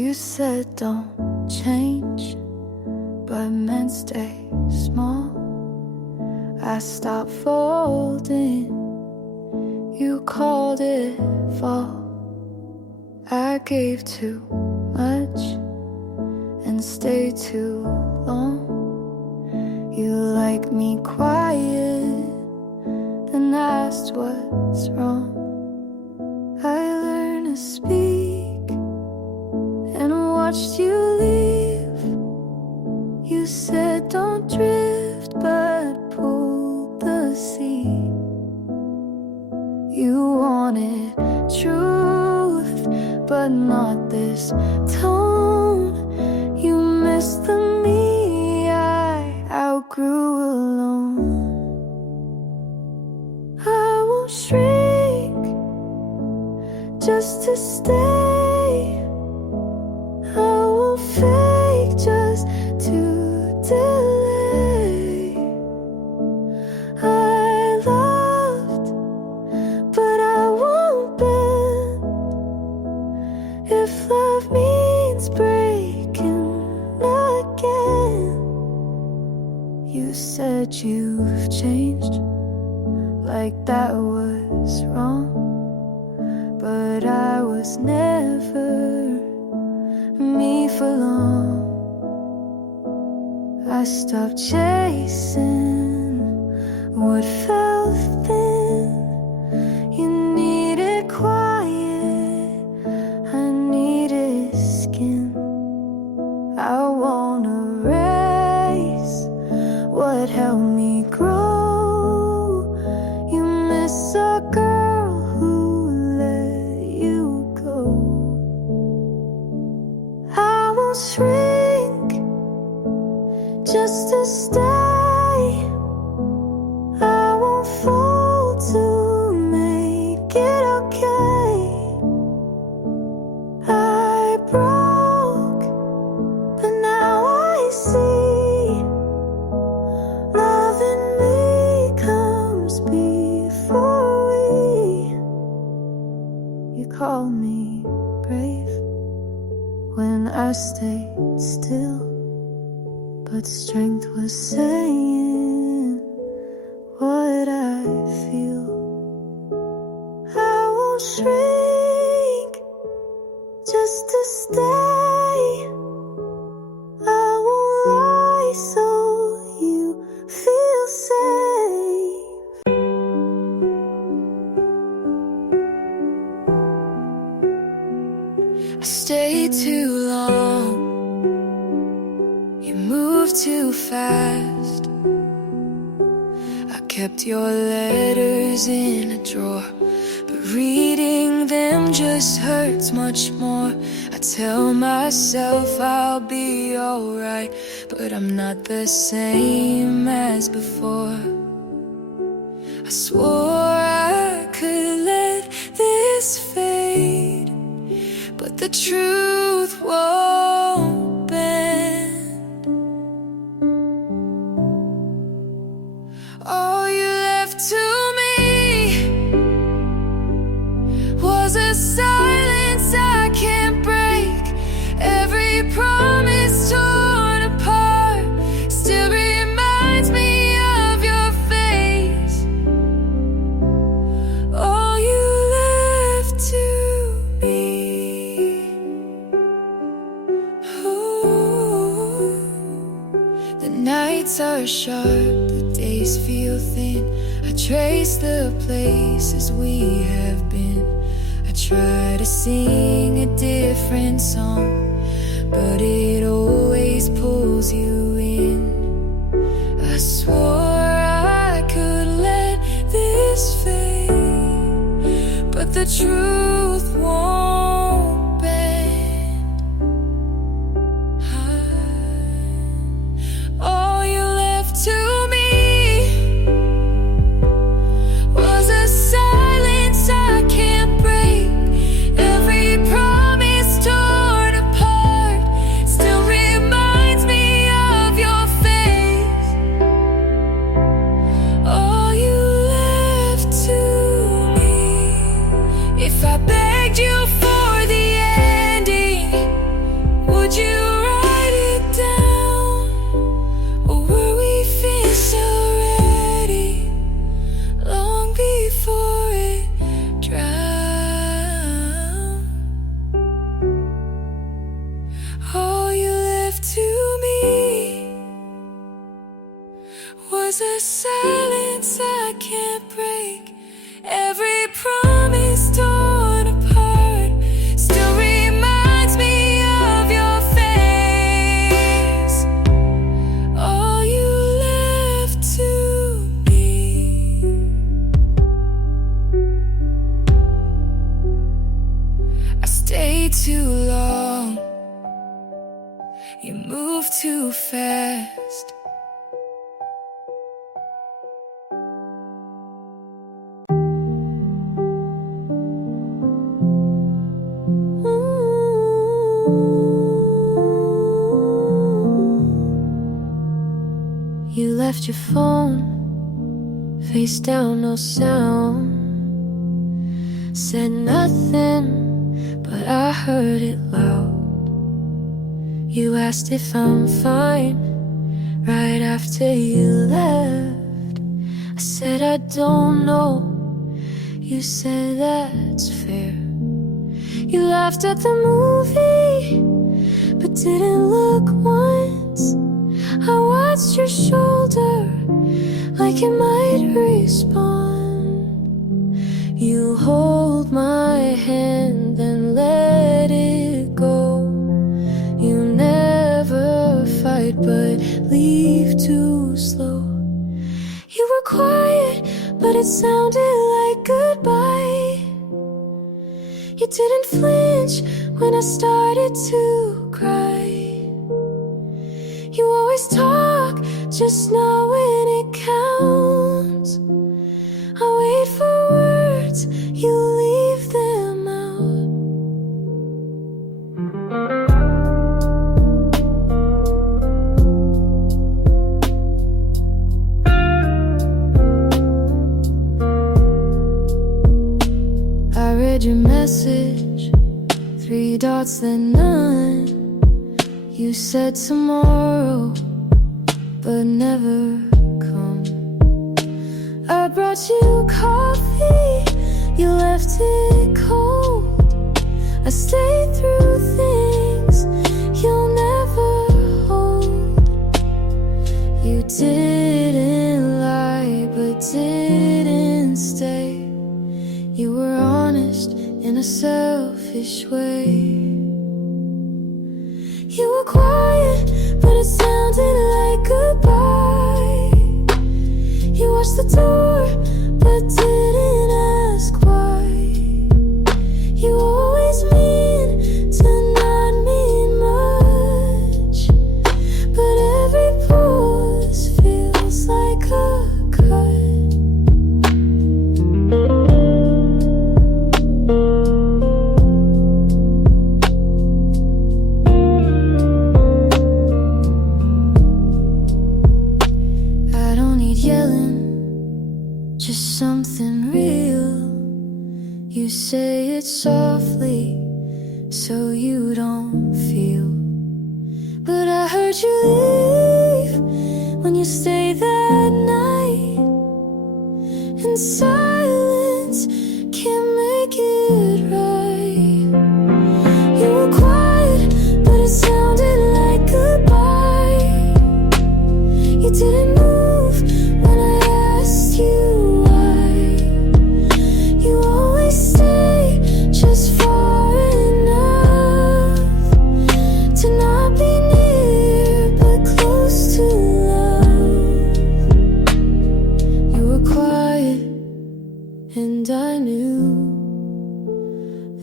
You said don't change, but meant stay small. I stopped folding, you called it fall. I gave too much and stayed too long. You like me quiet and asked what's wrong. I learned to speak and watched you leave. You said don't drift but pull the sea. You wanted truth but not this tone. You missed the me I outgrew alone. I won't shrink just to stay. I won't fake just to delay. I loved, but I won't bend. If love means breaking again. You said you've changed, like that was wrong. But I was never me for long. I stopped chasing what felt thin. You needed quiet, I needed skin. I won't erase what helped me grow. You miss a girl who let you go. I won't shrink just to stay. I won't fold to make it okay. I broke, but now I see love in me comes before we. You called me brave when I stayed still, but strength was saying what I feel. I won't shrink just to stay. I won't lie so you feel safe. I stayed too long, you moved too fast. I kept your letters in a drawer, but reading them just hurts much more. I tell myself I'll be alright, but I'm not the same as before. I swore I could let this fade, but the truth won't bend. All you left to me was a silence I can't break. Every promise torn apart still reminds me of your face. All you left to me. Ooh. The nights are sharp, the days feel thin. I trace the places we have been. I try to sing a different song, but it always pulls you in. I swore I could let this fade, but the truth won't bend. All you left to me was a silence I can't break. Every promise torn apart still reminds me of your face. All you left to me. If I the silence I can't break. Every promise torn apart still reminds me of your face. All you left to me. I stayed too long. You move too fast. You left your phone face down, no sound. Said nothing, but I heard it loud. You asked if I'm fine right after you left. I said I don't know. You said that's fair. You laughed at the movie, but didn't look once. I watched your shoulder like it might respond. You hold my hand and let it go. You never fight but leave too slow. You were quiet, but it sounded like goodbye. You didn't flinch when I started to cry. You always talk, just not when it counts. I wait for words, you leave them out. I read your message, 3 dots then none. You said tomorrow, but never come. I brought you coffee, you left it cold. I stayed through things you'll never hold. You didn't lie, but didn't stay. You were honest in a selfish way. You were quiet, but it sounded like goodbye. You watched the door, but didn't ask why. You always mean to not mean much, but every pause feels like a cut. Just something real. You say it softly so you don't feel. But I heard you leave when you stayed that night. And silence can't make it right. You were quiet, but it sounded like goodbye. You didn't move when I asked you. Just far enough to not be near, but close to love. You were quiet, and I knew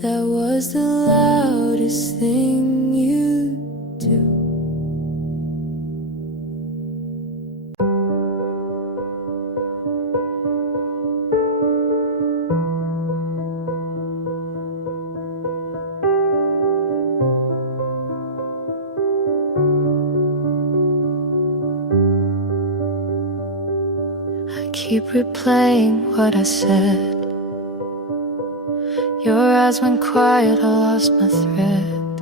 that was the loudest thing you'd do. Keep replaying what I said. Your eyes went quiet, I lost my thread.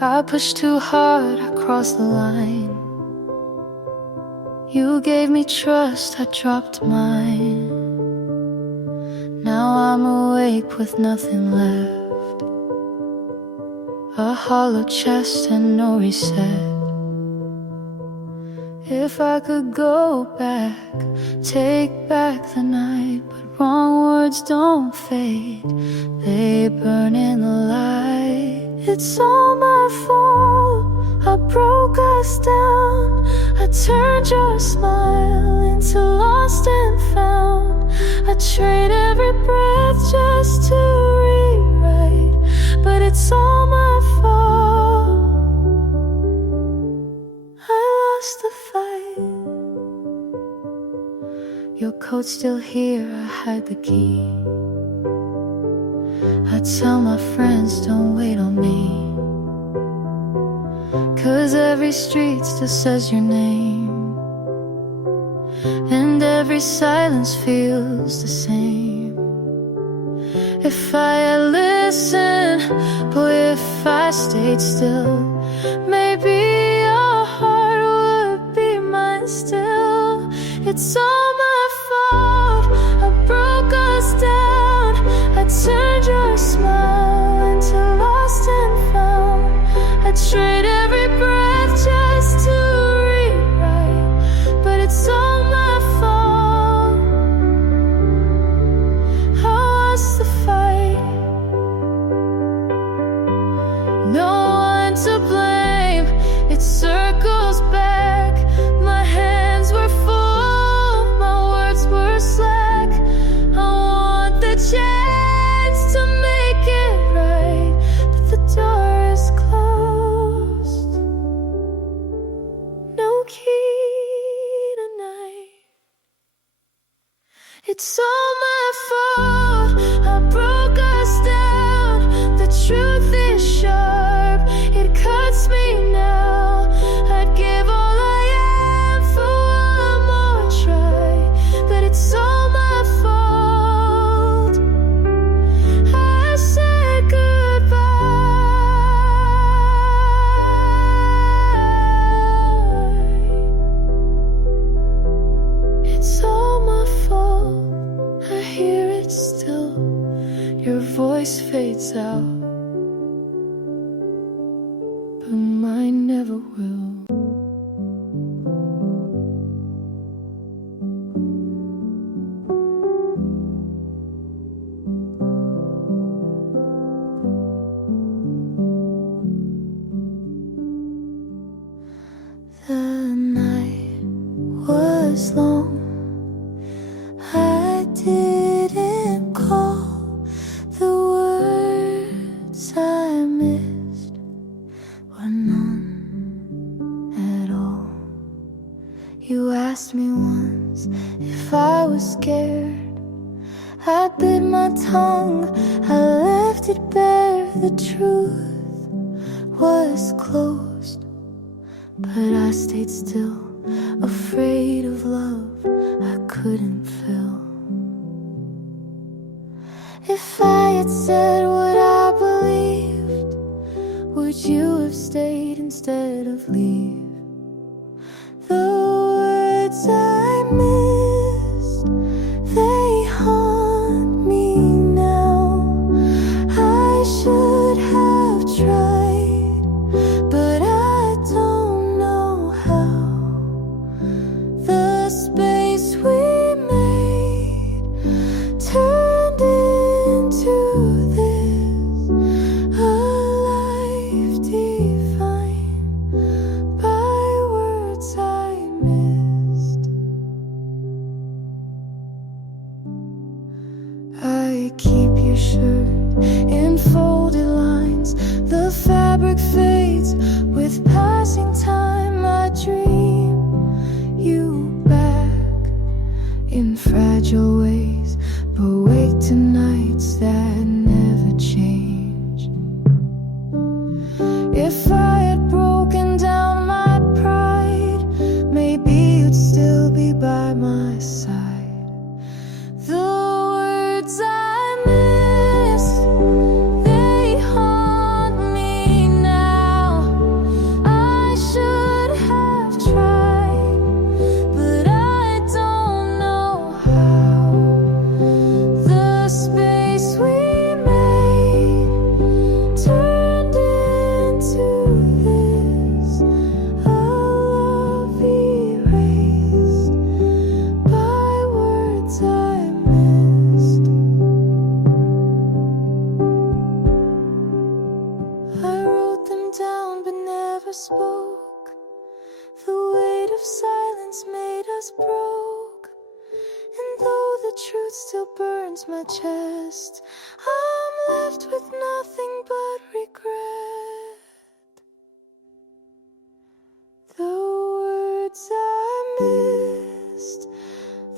I pushed too hard, I crossed the line. You gave me trust, I dropped mine. Now I'm awake with nothing left, a hollow chest and no reset. If I could go back, take back the night. But wrong words don't fade, they burn in the light. It's all my fault, I broke us down. I turned your smile into lost and found. I trade every breath just to rewrite, but it's all my fault. I lost the fight. Your coat's still here, I hide the key. I tell my friends don't wait on me, 'cause every street still says your name, and every silence feels the same. If I had listened, boy, if I stayed still, maybe your heart would be mine still. It's all my fault, I broke us down. I turned your smile into lost and found. I trade every breath just to rewrite, but it's all my fault. I lost the fight. No one to blame, it circles back. My hands were full, my words were slack. I want the chance to make it right, but the door is closed. No key tonight. It's all my fault, I broke us down. The truth is sharp, it cuts me now. I'd give all I am for one more try, but it's all my fault. I said goodbye. It's all my fault, I hear it still. Your voice fades out, but mine never will. The night was long, I didn't call the words I missed, or none at all. You asked me once if I was scared. I bit my tongue, I left it bare. The truth was closed, but I stayed still, afraid of love I couldn't feel. If I had said what I believed, would you have stayed instead of leave? The words I missed, they haunt me now. I should have tried, but I don't know how. The space we made turned into this. against my chest. I'm left with nothing but regret. The words I missed,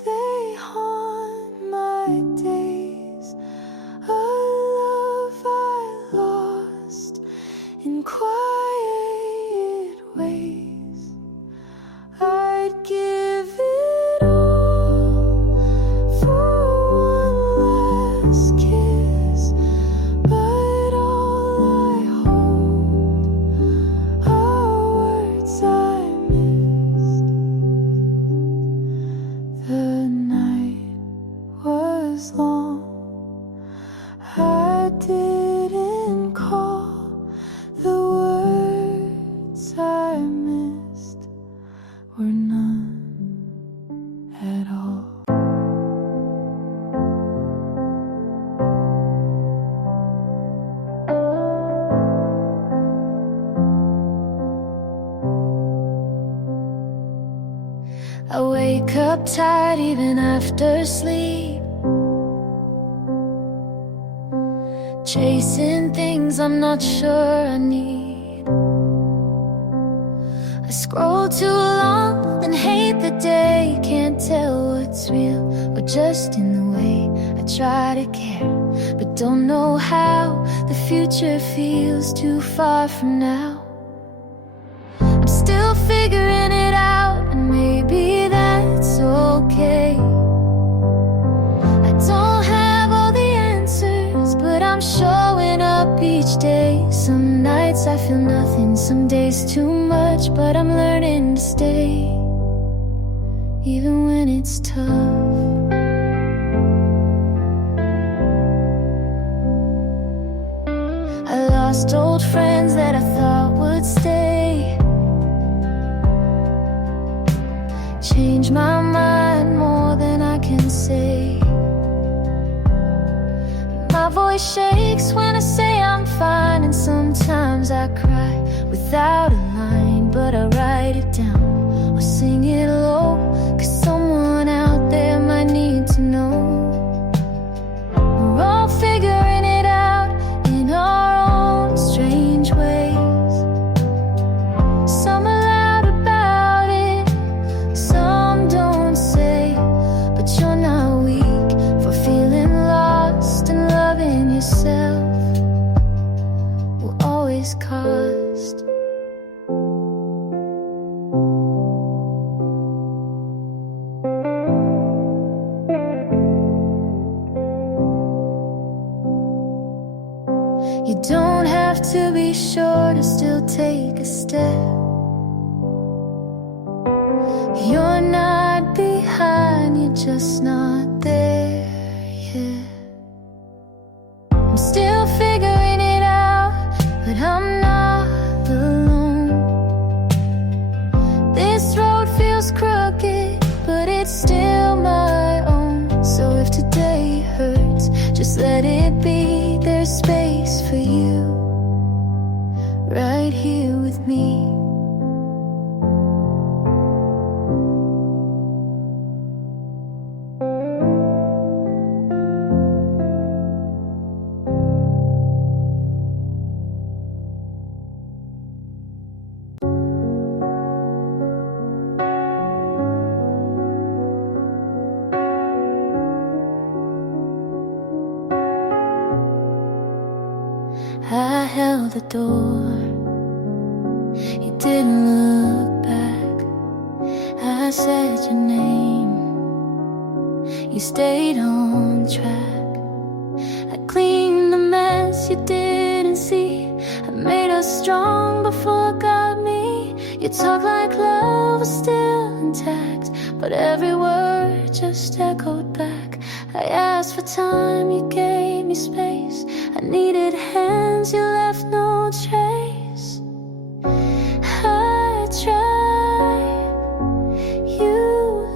they haunt my days. A love I lost in quiet ways. I'd give it all for one last kiss, but all I hold are words I missed. The night was long, I didn't call. The words I missed were none at all. I wake up tired even after sleep, chasing things I'm not sure I need. I scroll too long, then hate the day. Can't tell what's real or just in the way I try to care, but don't know how. The future feels too far from now. I'm still figuring it out, and maybe that's okay. I don't have all the answers, but I'm showing up each day. Some nights I feel nothing, some days too much, but I'm learning to stay, even when it's tough. I lost old friends that I thought would stay, changed my mind more than I can say. My voice shakes when I say I'm fine, and sometimes I cry without a line, but I write it down or sing it low, 'cause someone out there might need to know. We're all figuring it out in our own strange ways. Some are loud about it, some don't say, but you're not weak for feeling lost, and loving yourself will always cost. You don't have to be sure to still take a step. You're not behind, you're just not there yet. I'm still figuring it out, but I'm not alone. This road feels crooked, but it's still my own. So if today hurts, just let it be. There's space for you right here with me. I held the door, you didn't look back. I said your name, you stayed on track. I cleaned the mess you didn't see. I made us strong before God me. You talk like love was still intact, but every word just echoed back. I asked for time, you gave me space. I needed hands, you left no trace. I tried, you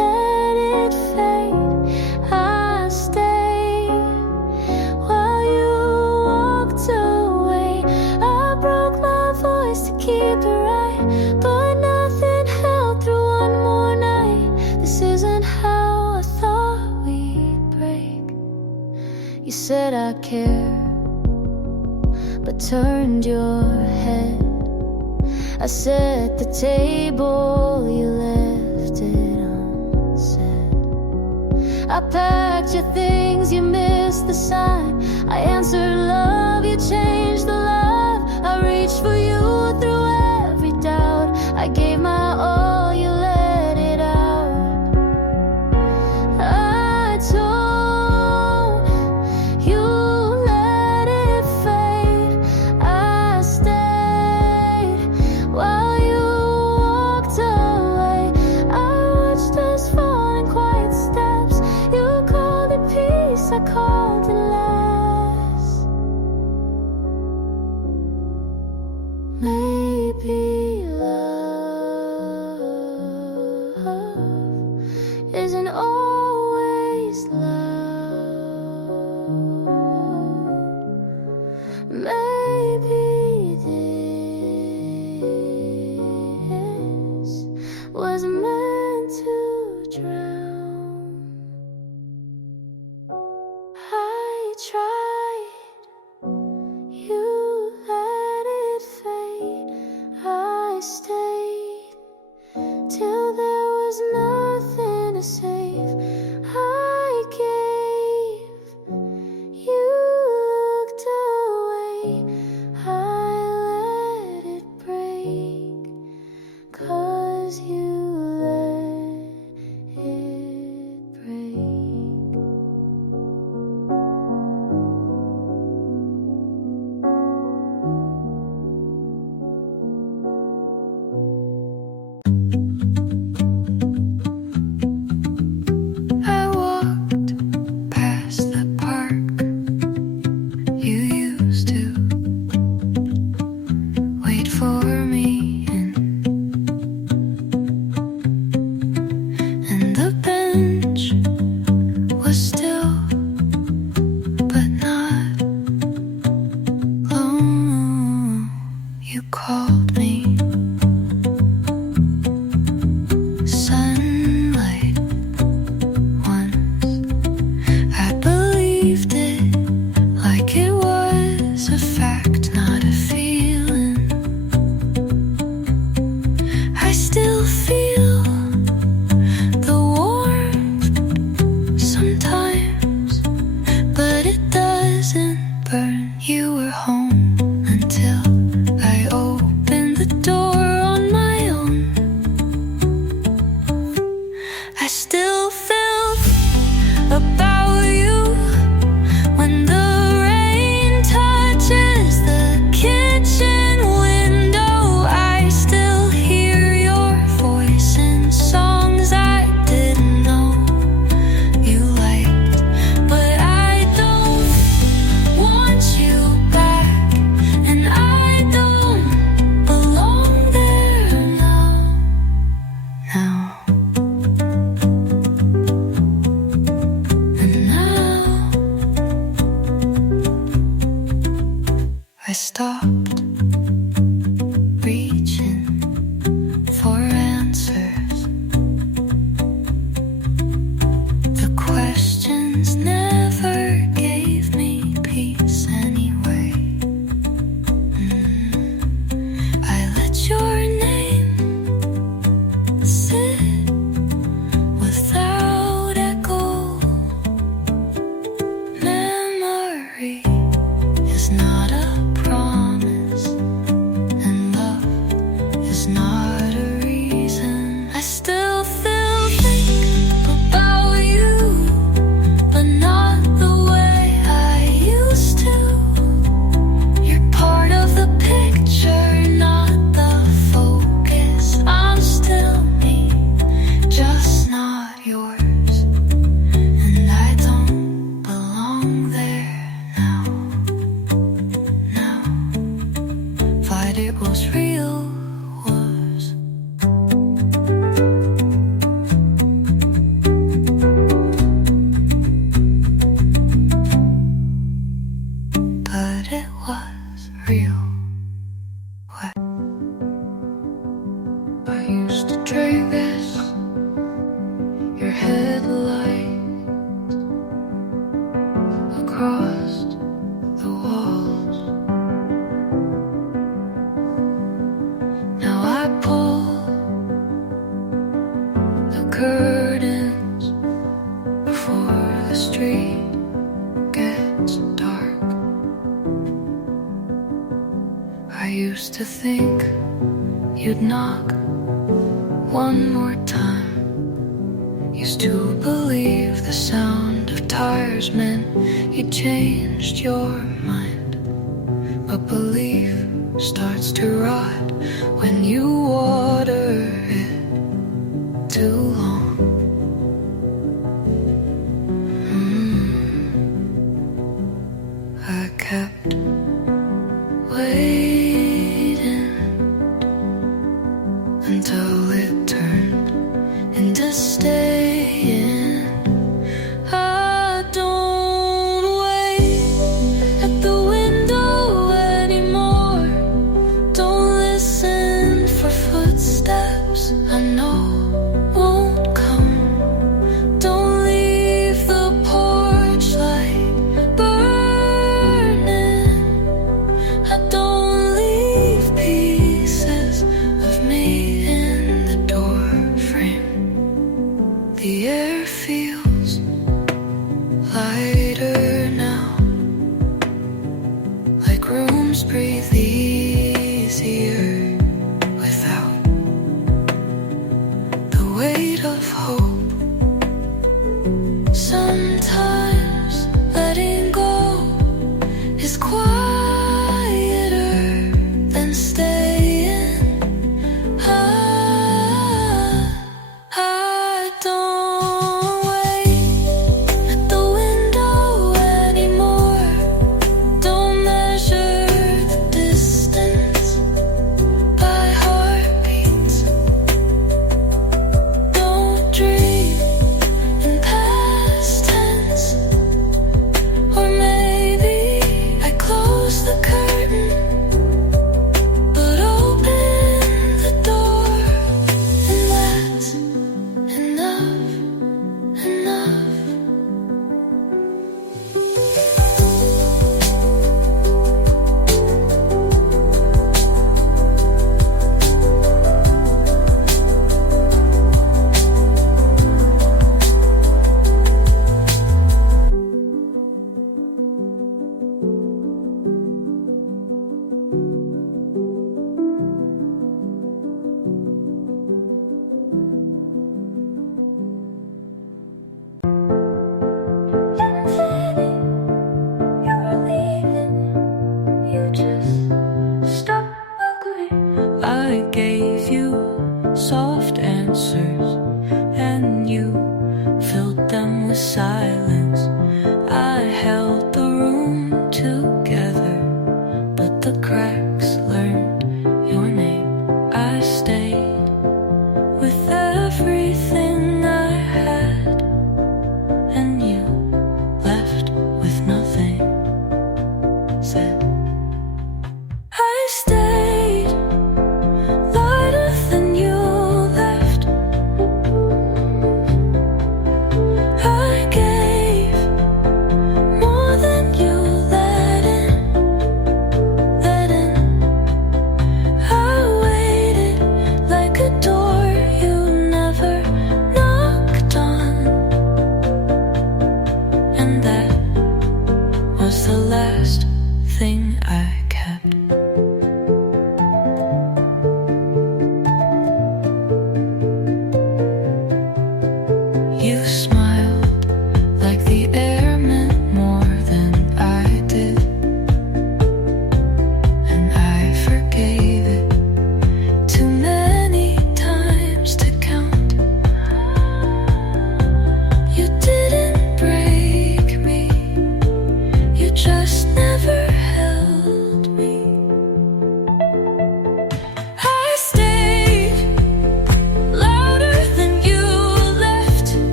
let it fade. I stayed while you walked away. I broke my voice to keep it right, but nothing held through one more night. This isn't how I thought we'd break. turned your head. I set the table, you left it unsaid. I packed your things, you missed the sign. I answered love, you changed the love. I reached for you through every doubt. I gave my all, you let it out. I told you, let it fade. I stayed while you walked away. I watched us fall in quiet steps. You called it peace, I called it less. Maybe love isn't always loud. Maybe this was meant to drown. I tried, you let it fade. I stayed till there was nothing to save. I gave, you looked away. I let it break, 'cause you curtains before the street gets dark. I used to think you'd knock one more time. Used to believe the sound of tires meant you changed your mind. But belief starts to rot when you water it too long. I kept waiting until it turned into staying. I don't wait at the window anymore. Don't listen for footsteps I know won't come. Don't leave the porch light burning. I don't leave pieces of me in the door frame. The air feels lighter now, like rooms breathe easier without the weight of hope. Sometimes letting go is quieter than staying. I don't wait at the window anymore. Don't measure the distance by heartbeats. Don't dream in past tense. Or maybe I close the curtain, but open the door, and that's enough, enough. I gave you soft answers, and you filled them with silence. I held the room together, but the cracks learned your name. I stayed with everything I had, and you left with nothing. Said I stayed lighter than you left. I gave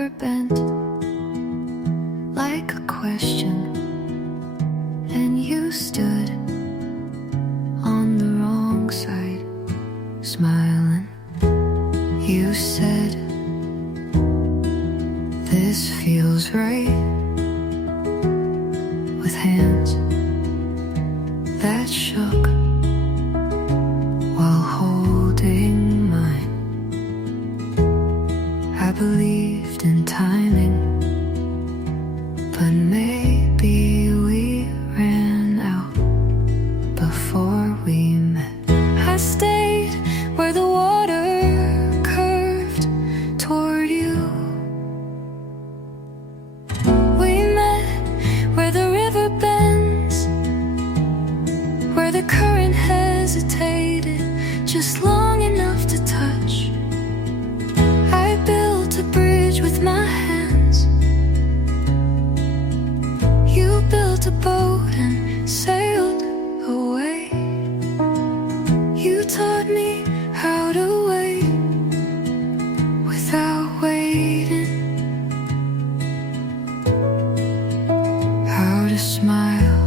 river bent like a question, and you stood on the wrong side, smiling. You said, "This feels right," with hands that shook while holding mine. I believed in timing, but maybe we ran out before we met. I stayed where the water curved toward you. We met where the river bends, where the current hesitated just long enough to touch. I built a bridge with my hands. You built a boat and sailed away. You taught me how to wait without waiting, how to smile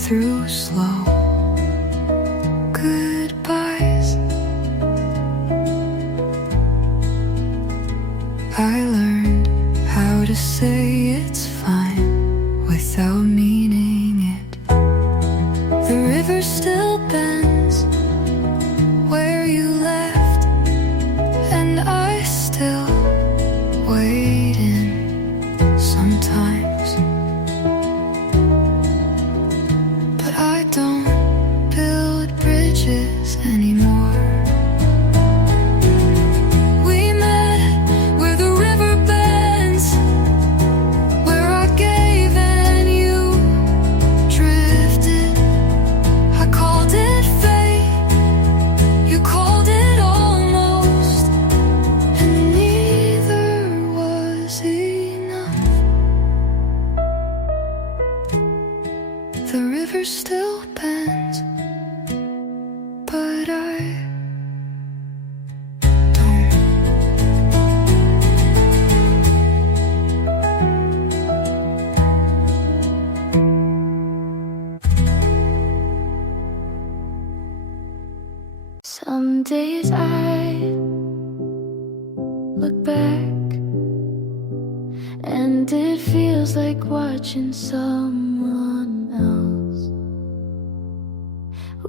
through slow goodbyes. I learned how to say it's fine without meaning it. The river still bends where you left, and I still wait in sometimes. But I don't build bridges anymore. We met where the river bends, where I gave and you drifted. I called it fate, you called it almost, and neither was enough. The river still bends, but I don't. Some days I look back, and it feels like watching someone else.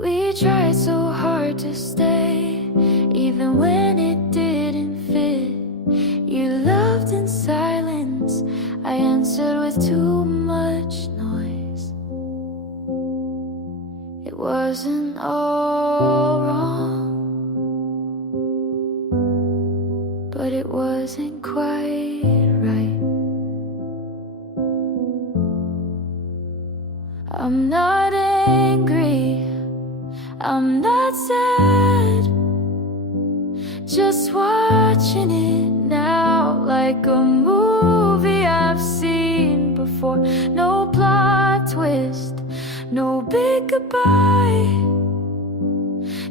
We tried so hard to stay, even when it didn't fit. You loved in silence, I answered with too much noise. It wasn't all wrong, but it wasn't quite right. I'm not angry, I'm not sad, just watching it now like a movie I've seen before. No plot twist, no big goodbye,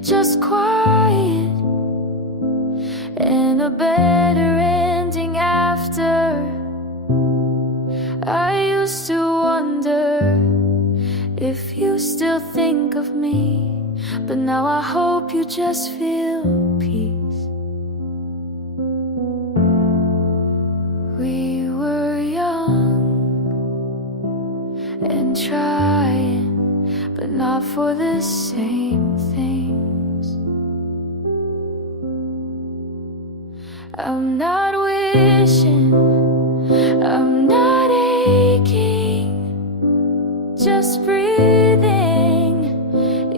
just quiet and a better ending after. I used to wonder if you still think of me, but now I hope you just feel peace. We were young and trying, but not for the same things. I'm not wishing, I'm not aching, just breathing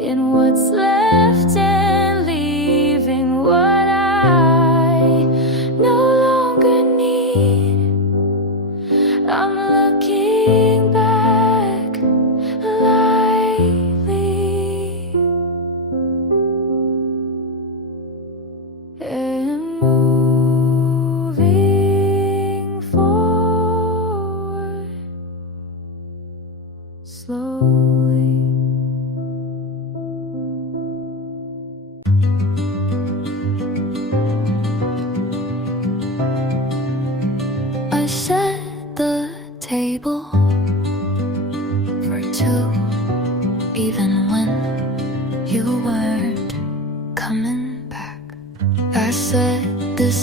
in what's left and leaving what I no longer need. I'm looking back lightly and moving forward slow.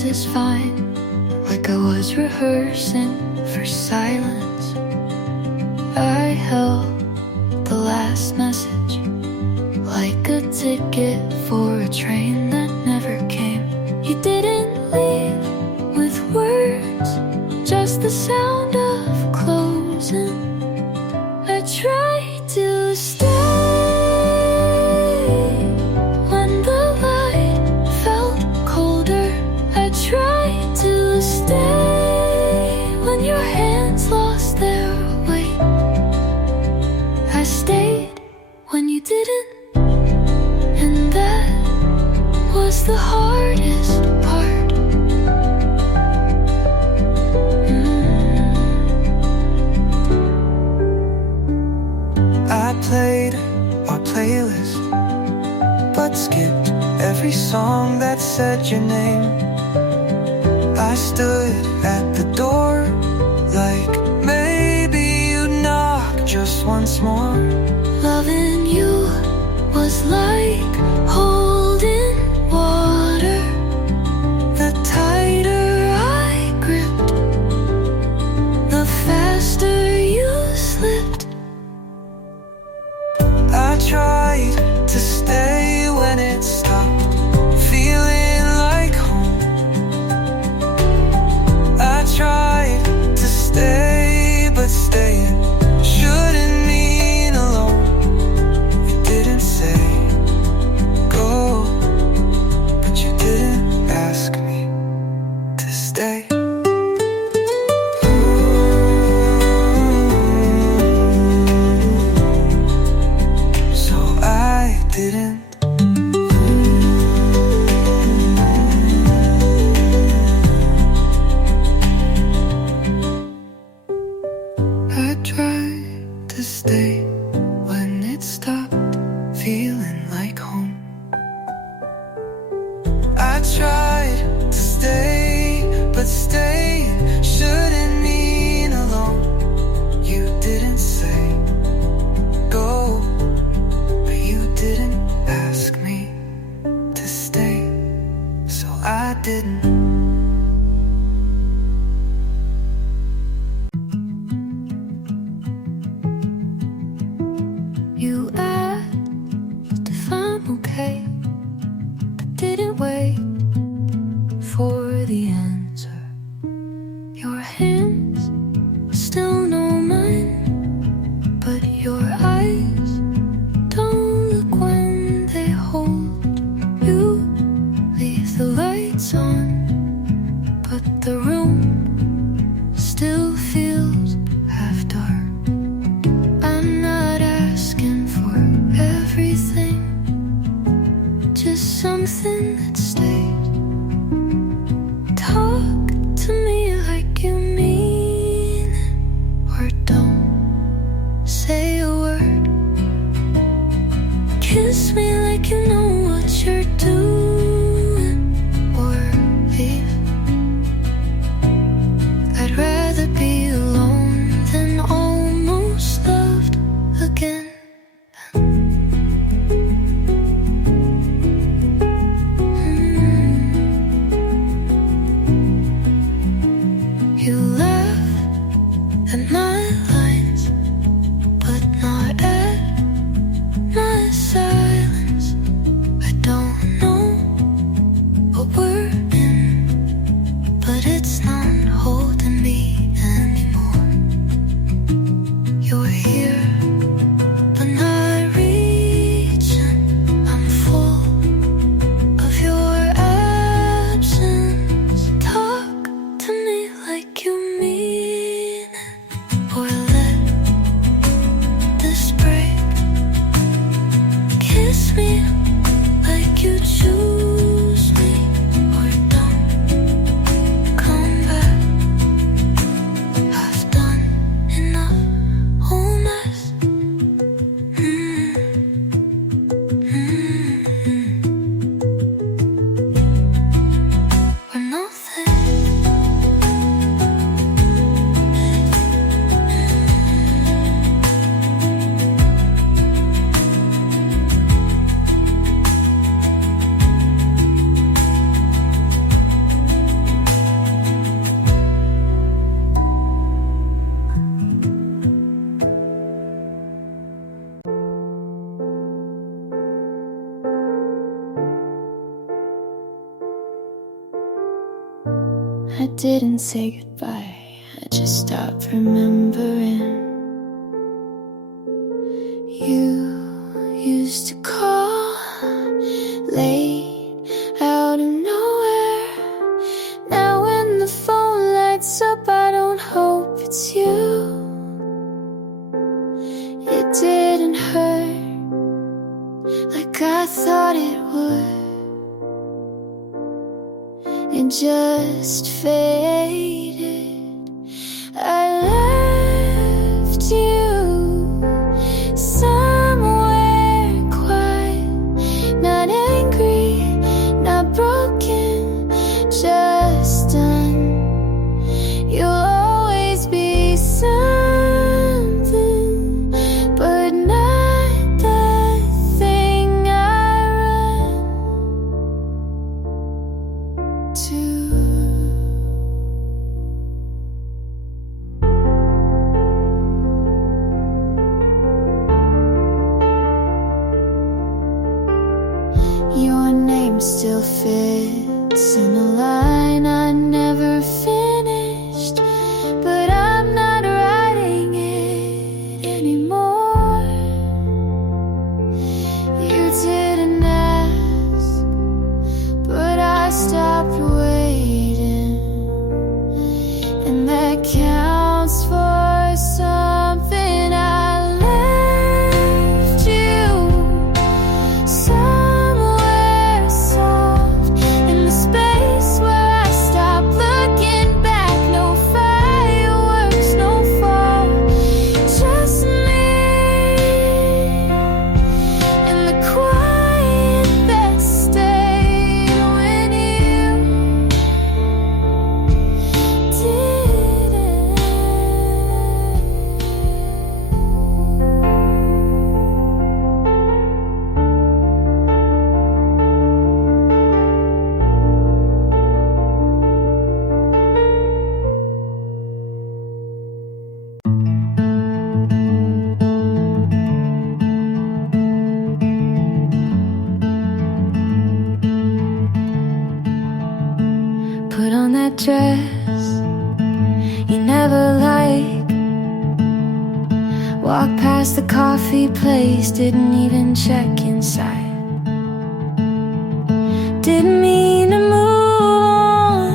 this is fine, like I was rehearsing for silence. I held the last message like a ticket for a train that never came. You didn't leave with words, just the sound of closing. I tried to stay when the light felt colder. I tried to stay when your hands lost their weight. I stayed when you didn't, and that was the hardest part. I played our playlist, but skipped every song that said your name. I stood at the door, like maybe you'd knock just once more. Loving you was like holding water. The tighter I gripped, The faster you slipped. I tried to stay when it stopped feeling like home. I tried to stay, but staying shouldn't mean alone. You didn't say go, but you didn't ask me to stay. So I didn't. I tried to stay when it stopped feeling like home. I tried to stay, but staying shouldn't mean alone. You didn't say go, but you didn't ask me to stay, so I didn't. You asked if I'm okay, but didn't wait for the answer. Your hands still know mine, but your eyes don't look when they hold you. Leave the lights on, but the room still feels half dark. I'm not asking for everything, just something that stays. Talk I didn't say goodbye, I just stopped remembering. You used to call late out of nowhere. Now when the phone lights up, I don't hope it's you. It didn't hurt like I thought it would. It just faded. I left you somewhere quiet, not angry, not broken, just done. You'll always be something, but not the thing I run to. Your name still fits in a line I never finished, but I'm not writing it anymore. You didn't ask, but I stopped waiting, and that counts for something. I left you somewhere soft in the space where I stopped looking back. No fireworks, no fall, just me and the quiet that stayed when you didn't. Put on that dress you never liked. Walk past the coffee place, didn't even check inside. Didn't mean to move on,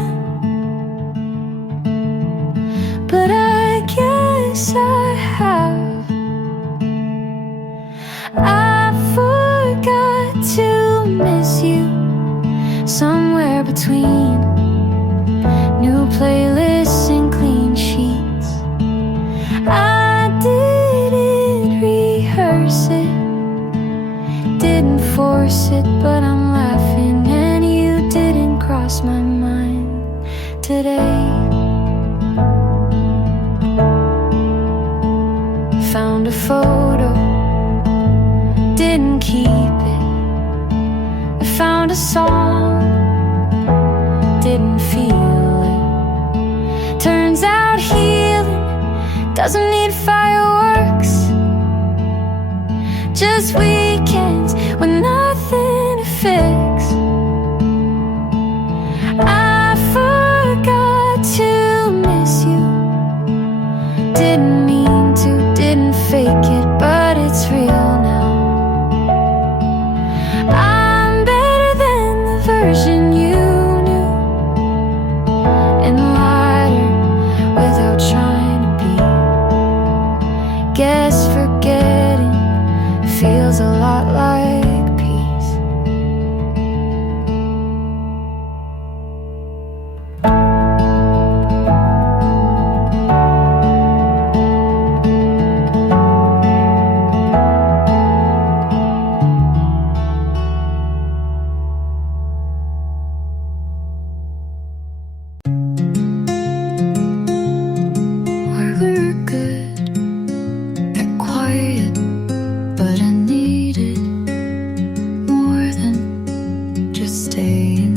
but I guess I have. I forgot to miss you somewhere between new playlists and clean sheets. I didn't rehearse it, didn't force it, but I'm laughing, and you didn't cross my mind today. Found a photo, didn't keep it. I found a song, didn't feel it. Turns out healing doesn't need fireworks, just weekends with nothing to fix. I forgot to miss you, didn't mean to, didn't fake it, but it's real now. I'm better than the version you knew, and lighter without trying to be. Guess forgetting feels a lot like peace. We're good at quiet, but I needed more than just staying.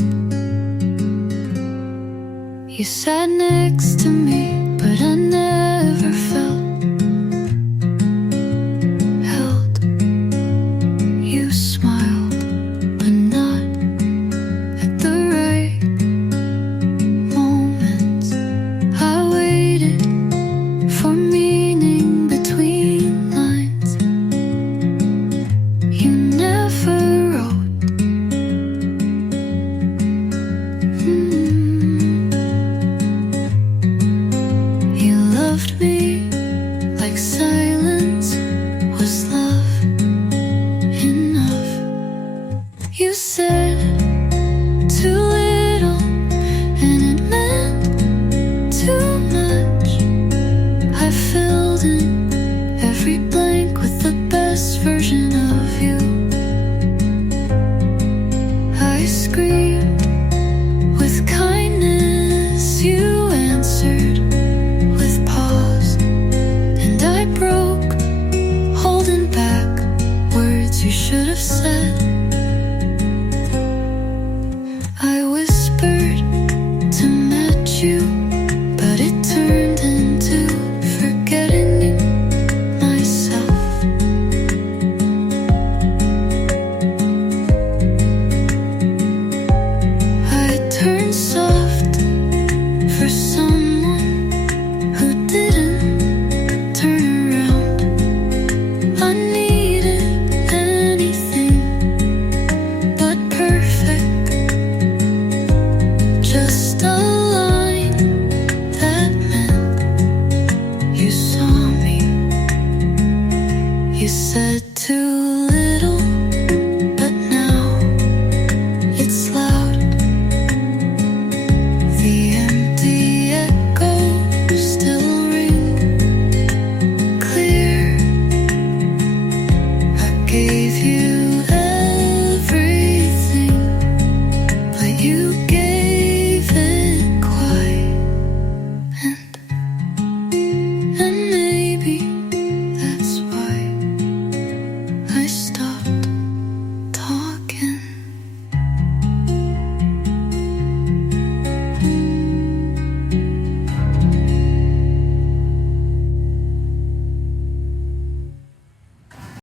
You sat next to me, but I never